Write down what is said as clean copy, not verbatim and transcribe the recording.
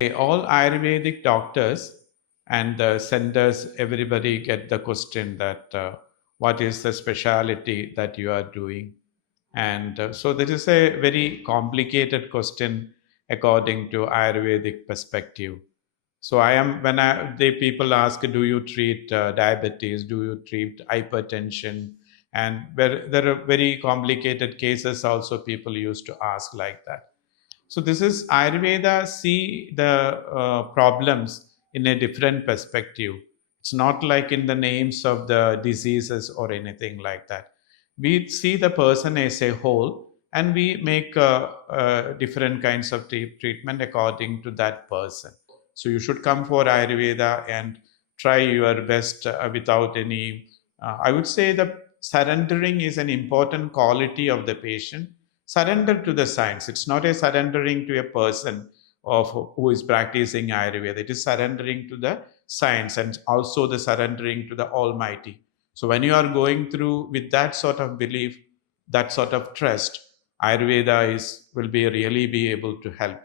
All Ayurvedic doctors and the centers, everybody get the question that what is the specialty that you are doing? And so there is a very complicated question according to Ayurvedic perspective. So the people ask, do you treat diabetes? Do you treat hypertension? And where there are very complicated cases also people used to ask like that. So this is Ayurveda see the problems in a different perspective. It's not like in the names of the diseases or anything like that. We see the person as a whole, and we make different kinds of treatment according to that person. So you should come for Ayurveda and try your best without any. I would say the surrendering is an important quality of the patient. Surrender to the science. It's not a surrendering to a person of who is practicing Ayurveda. It is surrendering to the science and also the surrendering to the Almighty. So when you are going through with that sort of belief, that sort of trust, Ayurveda is will be really be able to help.